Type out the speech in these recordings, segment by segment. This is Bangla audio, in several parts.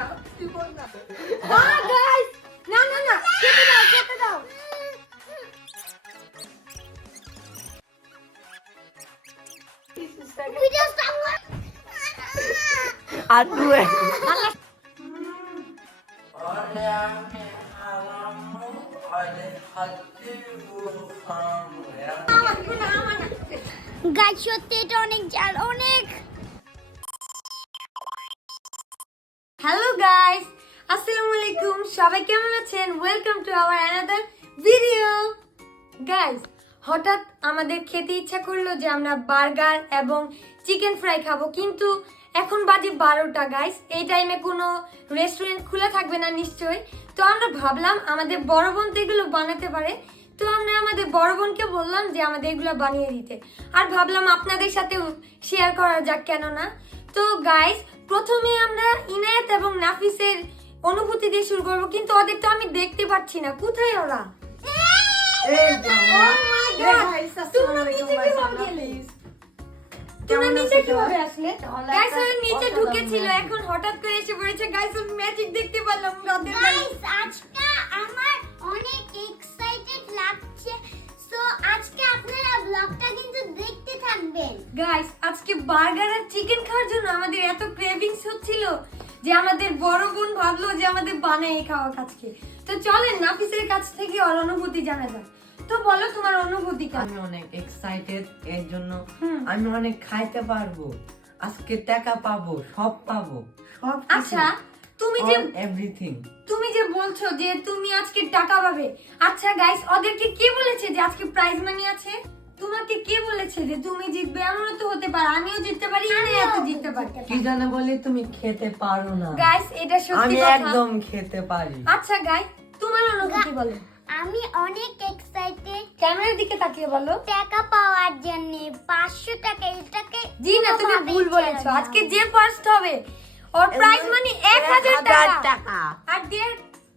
না দিব না Ah, guys! না না না খেতে দাও খেতে দাও ভিডিও স্টপ কর আর দু গাছ সত্যি এটা অনেক জাল অনেক হ্যালো গাইস আসসালামু আলাইকুম সবাই কেমন আছেন? Welcome to our another video guys হঠাৎ আমাদের খেতে ইচ্ছা করল যে আমরা বার্গার এবং চিকেন ফ্রাই খাব, কিন্তু এখন বাজে বারোটা গাইস এই টাইমে কোনো রেস্টুরেন্ট খোলা থাকবে না নিশ্চয়ই। তো আমরা ভাবলাম আমাদের বড় বোন তো এগুলো বানাতে পারে। তো আমরা আমাদের বড় বোনকে বললাম যে আমাদের এগুলো বানিয়ে দিতে। আর ভাবলাম আপনাদের সাথেও শেয়ার করা যাক কেন না তো গাইস প্রথমে আমরা ইনায়েত এবং নাফিসের অনুভূতি দিয়ে শুরু করব কিন্তু ওদের তো আমি দেখতে পাচ্ছি না। কোথায় ওরা? আমার- Oh তোমরা নিচে কীভাবে। তোমরা নিচে? আসলে? গাইস ঢুকেছিল এখন হঠাৎ করে এসে পড়েছে। গাইস আমি ম্যাজিক দেখতে পারলাম রাতের আজকে বার্গার আর চিকেন খাওয়ার জন্য আমাদের এত ক্রেভিংস হচ্ছিল যে আমাদের বড় বোন ভাবলো যে আমাদের বানাই খাওয়া আজকে তো চলেন নাফিসের কাছ থেকে ওর অনুভূতি জানা যাক। তো বলো তোমার অনুভূতি আমি অনেক এক্সাইটেড এর জন্য। আমি অনেক খাইতে পারব। আজকে টাকা পাবো সব পাবো। সব আচ্ছা তুমি যে এভরিথিং তুমি যে বলছো যে তুমি আজকে টাকা পাবে। আচ্ছা গাইস ওদেরকে কে বলেছে যে আজকে প্রাইজ মানি আছে? তোমাকে কে বলেছে যে তুমি জিতবে? এমনও তো হতে পারে। আমিও জিততে পারি এত জিততে পারি। কি জানে বলে তুমি খেতে পারো না। গাইস এটা সত্যি আমি কথা। একদম খেতে পারি। আচ্ছা গাইস তোমার অনুভূতি বলো? আমি অনেক এক্সাইটেড ক্যামেরার দিকে তাকিয়ে বলো। টাকা পাওয়ার জন্য পাঁচশো টাকা এটাকে জি না তুমি ভুল বলেছ। আজকে যে ফার্স্ট হবে ওর প্রাইস মানি এক হাজার টাকা। টাকা। আর ডিয়ার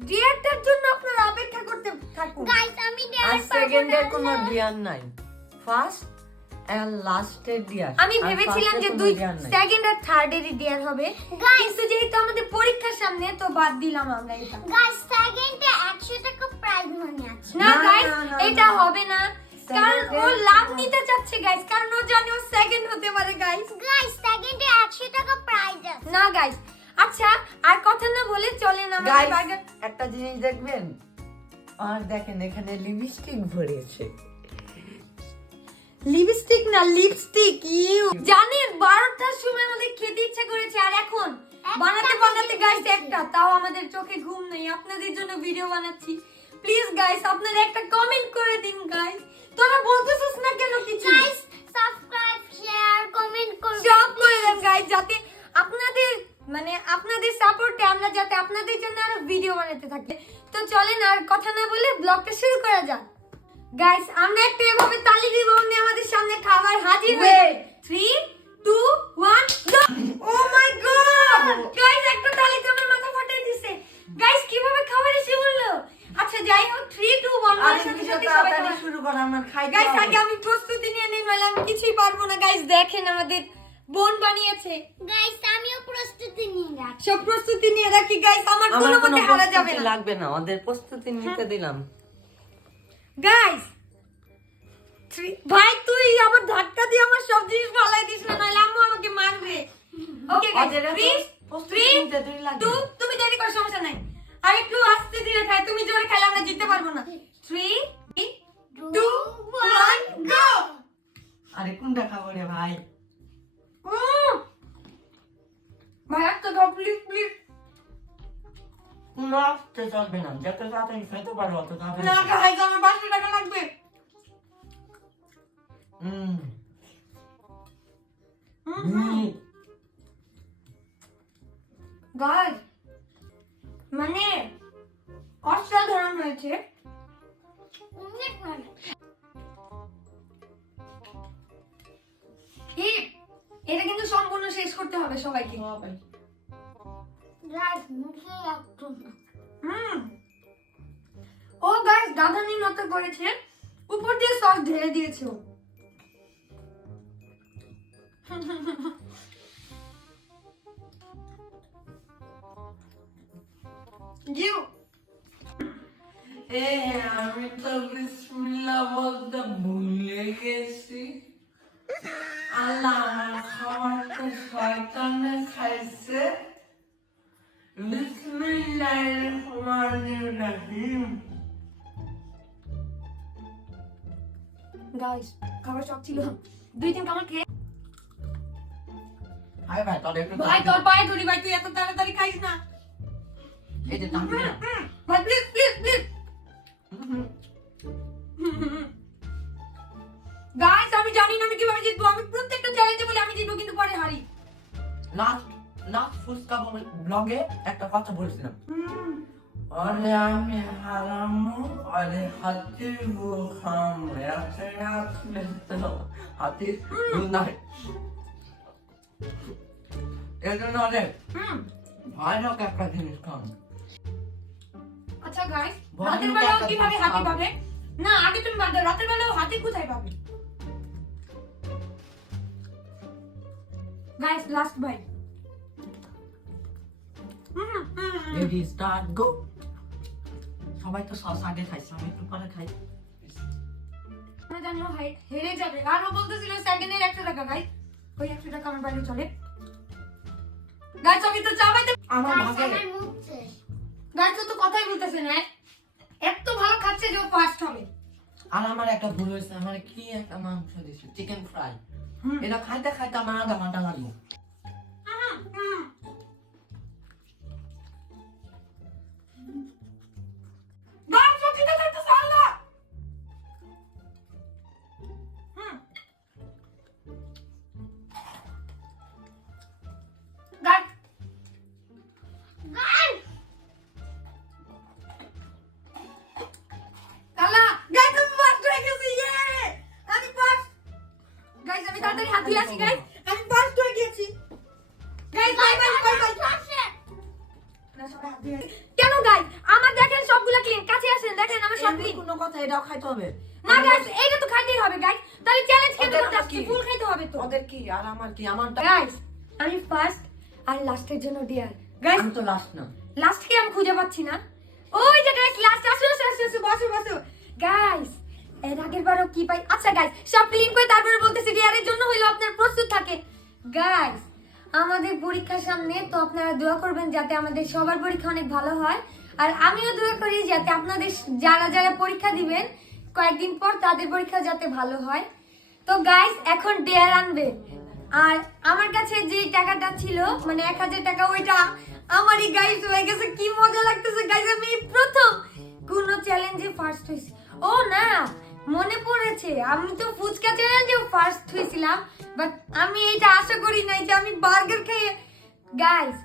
ডিয়ারটার জন্য আপনারা অপেক্ষা করতে থাকুন। গাইস আমি ডেয়ার পাবো সেকেন্ডের কোনো ডিয়ার নাই। ফার্স্ট এন্ড লাস্টের ডিয়ার আমি ভেবেছিলাম যে দুই সেকেন্ড আর থার্ড এর ডিয়ার হবে! কিন্তু যেহেতু আমাদের পরীক্ষার সামনে তো বাদ দিলাম আমরা এটা। গাইস সেকেন্ডে একশো টাকা প্রাইজ মানি আছে। না গাইস এটা হবে না। কারণ ও লাভ নিতে চাচ্ছে গাইস কারণ ও জানে ও সেকেন্ড হতে পারে গাইস গাইস সেকেন্ডে একশো টাকা প্রাইজ আছে। না গাইস আচ্ছা আর কথা না বলে চলেন আমরা গাইস একটা জিনিস দেখবেন? আর দেখেন এখানে লিপস্টিক ভরেছে। লিপস্টিক না লিপস্টিক ইউ। জানেন বারোটার সময় আমাদের খেতে ইচ্ছা করেছে আর এখন? বানাতে বানাতে গাইস একটা। তাও আমাদের চোখে ঘুম নেই আপনাদের জন্য ভিডিও বানাচ্ছি। প্লিজ গাইস আপনারা একটা কমেন্ট করে দিন গাইস তোরা বলতেছিস না কেন কিছু? গাইস সাবস্ক্রাইব শেয়ার কমেন্ট করবেন সব করে দেন গাইস যাতে আপনাদের মানে আপনাদের সাপোর্টে আমরা যাতে আপনাদের জন্য আরও ভিডিও বানাতে থাকি। তো চলেন আর কথা না বলে ব্লগটা শুরু করা যাক। গাইস আমরা একটু এভাবে তালি দিব অমনি আমাদের সামনে খাবার হাজির হয়ে three two one oh my God guys একটা তালি তো আমার মাথা ফাটিয়ে দিছে। গাইস কীভাবে খাবার এসে বলল আচ্ছা যাই হোক থ্রি টু ওয়ান আরে ভিডিও তাড়াতাড়ি শুরু কর আমার খাইতে গাইস। আগে আমি প্রস্তুতি নিয়ে নিই নাহলে আমি কিছুই পারব না। গাইস দেখেন আমাদের বোন বানিয়েছে। গাইস আমিও প্রস্তুতি নিয়ে রাখছি সব প্রস্তুতি নিয়ে রাখি গাইস আমার কোনো কোনো মতে হারা যাবে না। লাগবে না ওদের প্রস্তুতি নিতে দিলাম। গাইস ভাই তুই আমার ধাক্কা দিয়ে আমার সব জিনিস ফালাই দিস না নাহলে আম্মু আমাকে মারবে। ওকে গাইস ওদের 3 প্রস্তুতি নিতে দেরি লাগে। 2 তুমি দেরি কর সমস্যা নাই। আর একটু আস্তে ধীরে খাই তুমি জোরে খাইলে আমরা জিততে পারব না। 3 2 1 গো আরে কোনটা খাব রে ভাই? ভাই একটা দাও প্লিজ প্লিজ কোনো আসতে চলবে না। যত তাড়াতাড়ি খেতে পারো অত তাড়াতাড়ি না গাইস আমার 500 টাকা লাগবে। হুম। গাইস মানে অসাধারণ হয়েছে। অনেক ভালো এটা কিন্তু সম্পূর্ণ শেষ করতে হবে সবাইকে। মুখে রাখতো না। হুম। ও গাইস নত করেছে। উপর দিয়ে সস ঢেলে দিয়েছে এ আমি তো বিসমিল্লাহ বলতে ভুলে গেছি। আল্লাহ আমার খাবারটা শয়তানে খাইছে। গাইস খাবার সব ছিল। দুই খেয়ে আরে ভাই তোর একটু ভাই তোর পায়ে ধরি ভাই তুই এত তাড়াতাড়ি খাইস না। এই যে ভাই প্লিজ প্লিজ প্লিজ গাইস আমি জানি না আমি কীভাবে জিতবো। আমি প্রত্যেকটা চ্যালেঞ্জে বলে আমি জিতবো কিন্তু পরে হারি। লাস্ট লাস্ট ফুসকা ব্লগে একটা কথা বলছিলাম। আরে আমি হারামো আরে হাতির খাম আছে আসলে তো হাতির নাই। এর জন্য হুম। ভালো একটা জিনিস খাম আচ্ছা গাইস ভয়ানক রাতের বেলাও কীভাবে হাতি পাবে? না আগে তুমি বাদ দাও, রাতের বেলাও হাতি কোথায় পাবে? Guys last bye ready start go সবাই তো সস আগে খাইছে আমি একটু পরে খাই। আমি জানি হেরে যাবে। আর ও বলতেছিল সেকেন্ডের একশো টাকা গাইস ওই একশো টাকা আমার বাইরে চলে। গাইস আমি তো চাবাইতে আমার ভাগে গাইস তো কথাই বলতেছে না। এত ভালো খাচ্ছে যে ফার্স্ট হবে। আর আমার একটা ভুল হয়েছে আমার কি একটা মাংস দিছে চিকেন ফ্রাই হুম। এটা খাইতে খাইতে আমার আধা ঘণ্টা লাগল। কথা এটাও খাইতে হবে। না গাইস এইটা তো খাইতেই হবে গাইস তাহলে চ্যালেঞ্জ খেতে কি? ফুল খাইতে হবে তো। ওদের কি? আর আমার কি? আমারটা গাইস আমি ফার্স্ট আর লাস্টের জন্য ডিয়ার গাইস আমি তো লাস্ট না। লাস্ট কে আমি খুঁজে পাচ্ছি না। ওই যে গাইস লাস্ট আসো আসো আসো বসো বসো। গাইস এর আগের বারও কি পাই আচ্ছা গাইস সব ক্লিন করে তারপরে বলতেছি ডিয়ারের জন্য হইল আপনার প্রস্তুত থাকে। গাইস আমাদের পরীক্ষার সামনে তো আপনারা দোয়া করবেন যাতে আমাদের সবার পরীক্ষা অনেক ভালো হয়। আর আমিও দোয়া করি যাতে আপনাদের যারা যারা পরীক্ষা দিবেন, কয়েকদিন পর তাদের পরীক্ষা যাতে ভালো হয়। তো গাইস এখন ডেয়ার আনবে। আর আমার কাছে যে টাকাটা ছিল মানে এক হাজার টাকা, ওইটা আমারই গাইস হয়ে গেছে। কি মজা লাগতেছে গাইস আমি প্রথম কোন চ্যালেঞ্জে ফার্স্ট হয়েছি। ও না, মনে পড়েছে, আমি তো ফুচকা চ্যালেঞ্জেও ফার্স্ট হয়েছিলাম বাট আমি এটা আশা করি নাই যে আমি বার্গার খেয়ে গাইস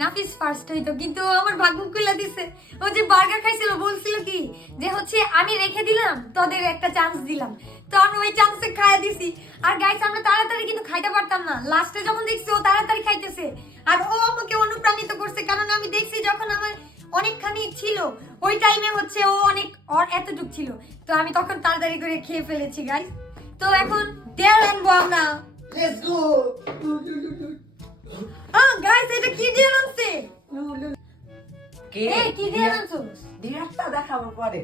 নাফিস ফার্স্ট হইতো কিন্তু আমার ভাগ্য খুলে দিছে। ও যে বার্গার খাইছিল, বলছিল কি যে হচ্ছে আমি রেখে দিলাম, তোদের একটা চান্স দিলাম। তো আমি ওই চান্সে খাইয়ে দিছি। আর গাইস আমরা তাড়াতাড়ি কিন্তু খাইতে পারতাম না। লাস্টে যখন দেখছি, ও তাড়াতাড়ি খাইতেছে। আর ও আমাকে অনুপ্রাণিত করছে, কারণ আমি দেখছি যখন আমার অনেকখানি ছিল, ওই টাইমে হচ্ছে ও অনেক ওর এতটুক ছিল। তো আমি তখন তাড়াতাড়ি করে খেয়ে ফেলেছি গাইস তো এখন ডেয়ার আনব আমরা। লেটস গো আহ গাইস এটা কি ডেয়ার আনছে? কে? এই কি ডেয়ার আনছোস ডিরেক্টটা দেখাবো পরে।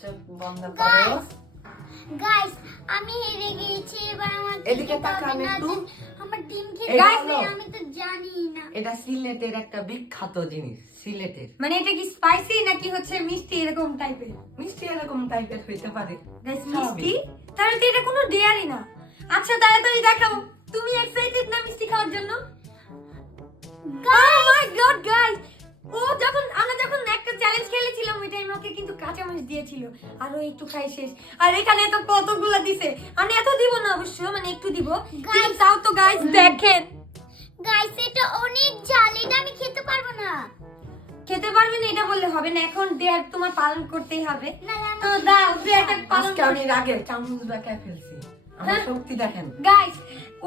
চোখ বন্ধ করো। Guys, guys, আমি হেরে গিয়েছি এবার আমার এদিকে তাকান একটু। আমার হবে হলো। আমি তো জানি না। এটা সিলেটের একটা বিখ্যাত জিনিস সিলেটের। মানে এটা কি স্পাইসি নাকি হচ্ছে মিষ্টি এরকম টাইপের মিষ্টি এরকম টাইপের হইতে পারে। গাইস মিষ্টি? তাহলে তো এটা কোনো ডেয়ারই না। আচ্ছা তাড়াতাড়ি দেখাও তুমি এক্সাইটেড না মিষ্টি খাওয়ার জন্য? Oh my god guys! ও যখন আমরা যখন একটা চ্যালেঞ্জ খেলেছিলাম ওই টাইমে ওকে কিন্তু কাঁচামরিচ দিয়েছিল। আর ও একটু খাই শেষ। আর এখানে তো কতগুলো দিছে? আমি এত দিব না অবশ্য মানে একটু দিব। কিন্তু তাও তো গাইস দেখেন। গাইস এটা অনেক ঝাল এটা আমি খেতে পারব না। খেতে পারবেন এটা বললে হবে না। এখন ডেয়ার তোমার পালন করতেই হবে। না না, তো না দাও ডেয়ারটা পালন আজকে আমি এর চামচ দেখায় ফেলছি। আমার হ্যাঁ। শক্তি দেখেন। গাইস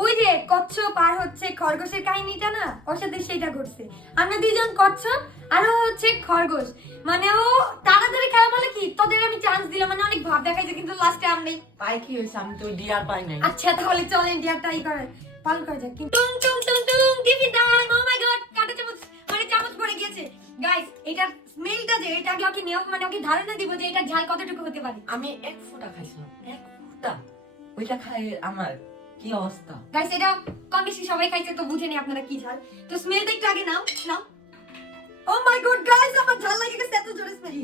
ওই যে কচ্ছপ আর হচ্ছে খরগোশের কাহিনীটা না? ওর সাথে সেটা ঘটছে। আমরা দুইজন কচ্ছপ আর হচ্ছে খরগোশ। মানে ও তাড়াতাড়ি খেলা বলে কি? তোদের আমি চান্স দিলাম মানে অনেক ভাব দেখাইছে কিন্তু লাস্টে আমরাই পাই কি হয়েছে? আমি তো ডিয়ার পাই নাই। আচ্ছা তাহলে চল ইন্ডিয়া ট্রাই করে পালন করা যাক কিন্তু টুং টুং টুং টুং টিভি দান ও মাই গড কাটা চামচ মানে চামচ পড়ে গিয়েছে। গাইস এটার স্মেল এটা আগে ওকে নিয়ম মানে ওকে ধারণা দিব যে এটা ঝাল কতটুকু হতে পারে? আমি এক ফুটা খাইছিলাম। এক ফুটা? ওইটা খাই আমার কি অবস্থা? গাইস এটা কম বেশি সবাই খাইছে তো বুঝেনি আপনারা কি ঝাল। তো স্মেলটা একটু আগে নাও নাও। ও মাই গড গাইস আমার ঝাল লাগে গেছে এত জোরে স্মেল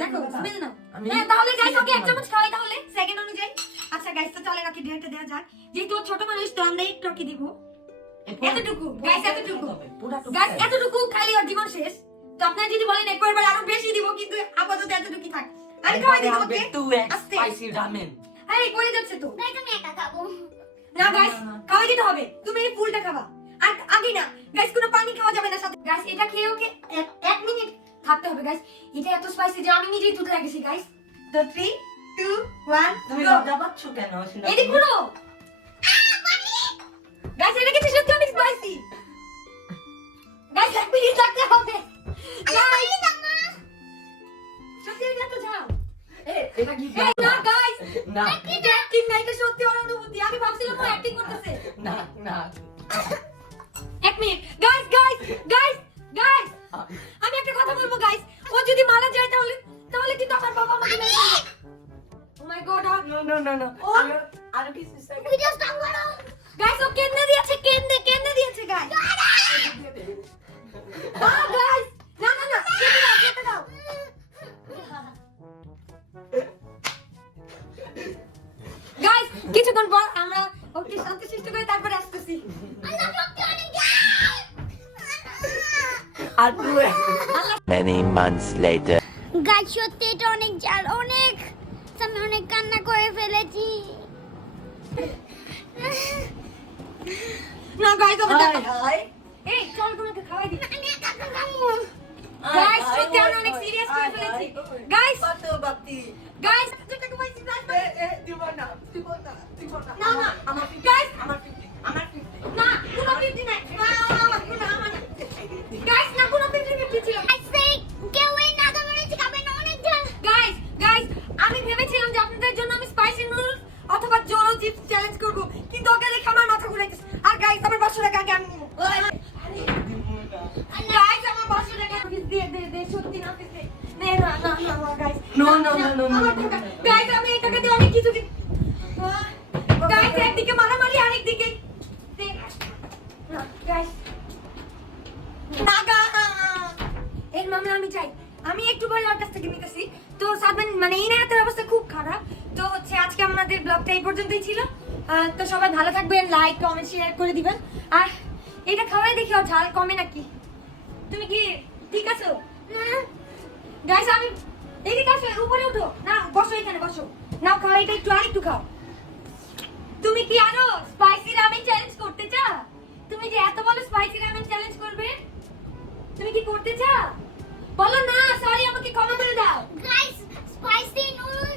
দেখো স্মেল নাও। হ্যাঁ তাহলে গাইস ওকে এক চামচ খাওয়াই তাহলে সেকেন্ড অনুযায়ী। আচ্ছা গাইস তো চলে ওকে ডিরেক্ট দেওয়া যাক। যেহেতু ও ছোট মানুষ তো আমরা একটু ওকে দিব। এতটুকু, খেতে এতটুকু। গাইস এতটুকু খালি ওর জীবন শেষ। তো আপনারা যদি বলেন একবার আরও বেশি দিব কিন্তু আপাতত এতটুকুই থাক। আমি খাওয়াই দিব ওকে আস্তে। spicy ramen। আরে পড়ে যাচ্ছে তো। গাইস আমি একা খাব। না গাইস খাওয়াই দিতে হবে তুমি এই ফুলটা খাবা। আর আগে না গাইস কোনো পানি খাওয়া যাবে না সাথে। গাইস এটা খেয়ে ওকে এক- মিনিট থাকতে হবে গাইস এটা এত স্পাইসি যে আমি নিজেই তুতে লাগেছি গাইস তো থ্রি টু ওয়ান তুমি লজ্জা পাচ্ছ কেন? এদিক ঘুরো। গাইস এটা কিন্তু সত্যি অনেক স্পাইসি গাইস এক মিনিট থাকতে হবে। গাইস সত্যি এটা ঝাল। এ, এটা কি না গাইস না এটা অ্যাক্টিং না এটা সত্যি অনুভূতি আমি ভাবছিলাম ও অ্যাক্টিং করতেছে। না না কিছুক্ষণ পর আমরা ওকে শান্তশিষ্ট করে তারপরে আসতেছি আর। Many months later. গাছ সত্যি এটা অনেক জাল অনেক আমি অনেক কান্না করে ফেলেছি না গাইস আমি hi. এই চল তোমাকে খাওয়াই দিই আমি একা খাব সত্যি অনেক সিরিয়াস করে ফেলেছি hi. গাইস বাতো বাতি। গাইস যেটাকে বলছি গাইস এ, এ, দিব না, দিব না, দিব না। না, না। আমার 50, Guys. আমার 50, আমার 50। না কোনো ফিফটি নাই না আমার কোনো আমার না গাইস না কোনো ফিফটি ফিফটি ছিল আজকে কেউ এই নাগা মরিচ খাবে না অনেক ঝাল গাইস গাইস আমি ভেবেছিলাম যে আপনাদের জন্য আমি স্পাইসি নুডলস অথবা জোরো চিপস চ্যালেঞ্জ করব কিন্তু ওকে দেখে আমার মাথা ঘুরাইতেছে আর গাইস আমার 500 টাকা আগে আমি নিব গাইস আমার 500 টাকা পিস দিয়ে দে দে সত্যি না পিস দে নে না না না guys No, no, no, no, no, no, no. Guys আমি এই টাকা দিয়ে অনেক কিছু গাইস একদিকে মারামারি আরেকদিকে গাইস নাগা এর মামলা আমি চাই। আমি একটু পরে ওর কাছ থেকে নিতেছি। তো সাদমান মানে এই নায়াতের অবস্থা খুব খারাপ। তো হচ্ছে আজকে আমাদের ব্লগটা এই পর্যন্তই ছিল। তো সবাই ভালো থাকবেন লাইক কমেন্ট শেয়ার করে দিবেন। আর এটা খাওয়াই দেখি ওর ঝাল কমে নাকি? তুমি কি ঠিক আছো? গাইস আমি এদিকে আসো, উপরে উঠো। না, বসো এখানে, বসো। নাও খাও এটা একটু, আরেকটু খাও। তুমি কি আরও স্পাইসি রামেন চ্যালেঞ্জ করতে চাও? তুমি যে এত বড় স্পাইসি রামেন চ্যালেঞ্জ করবে? তুমি কি করতে চাও? বলো না সরি আমাকে ক্ষমা করে দাও। Guys spicy noodles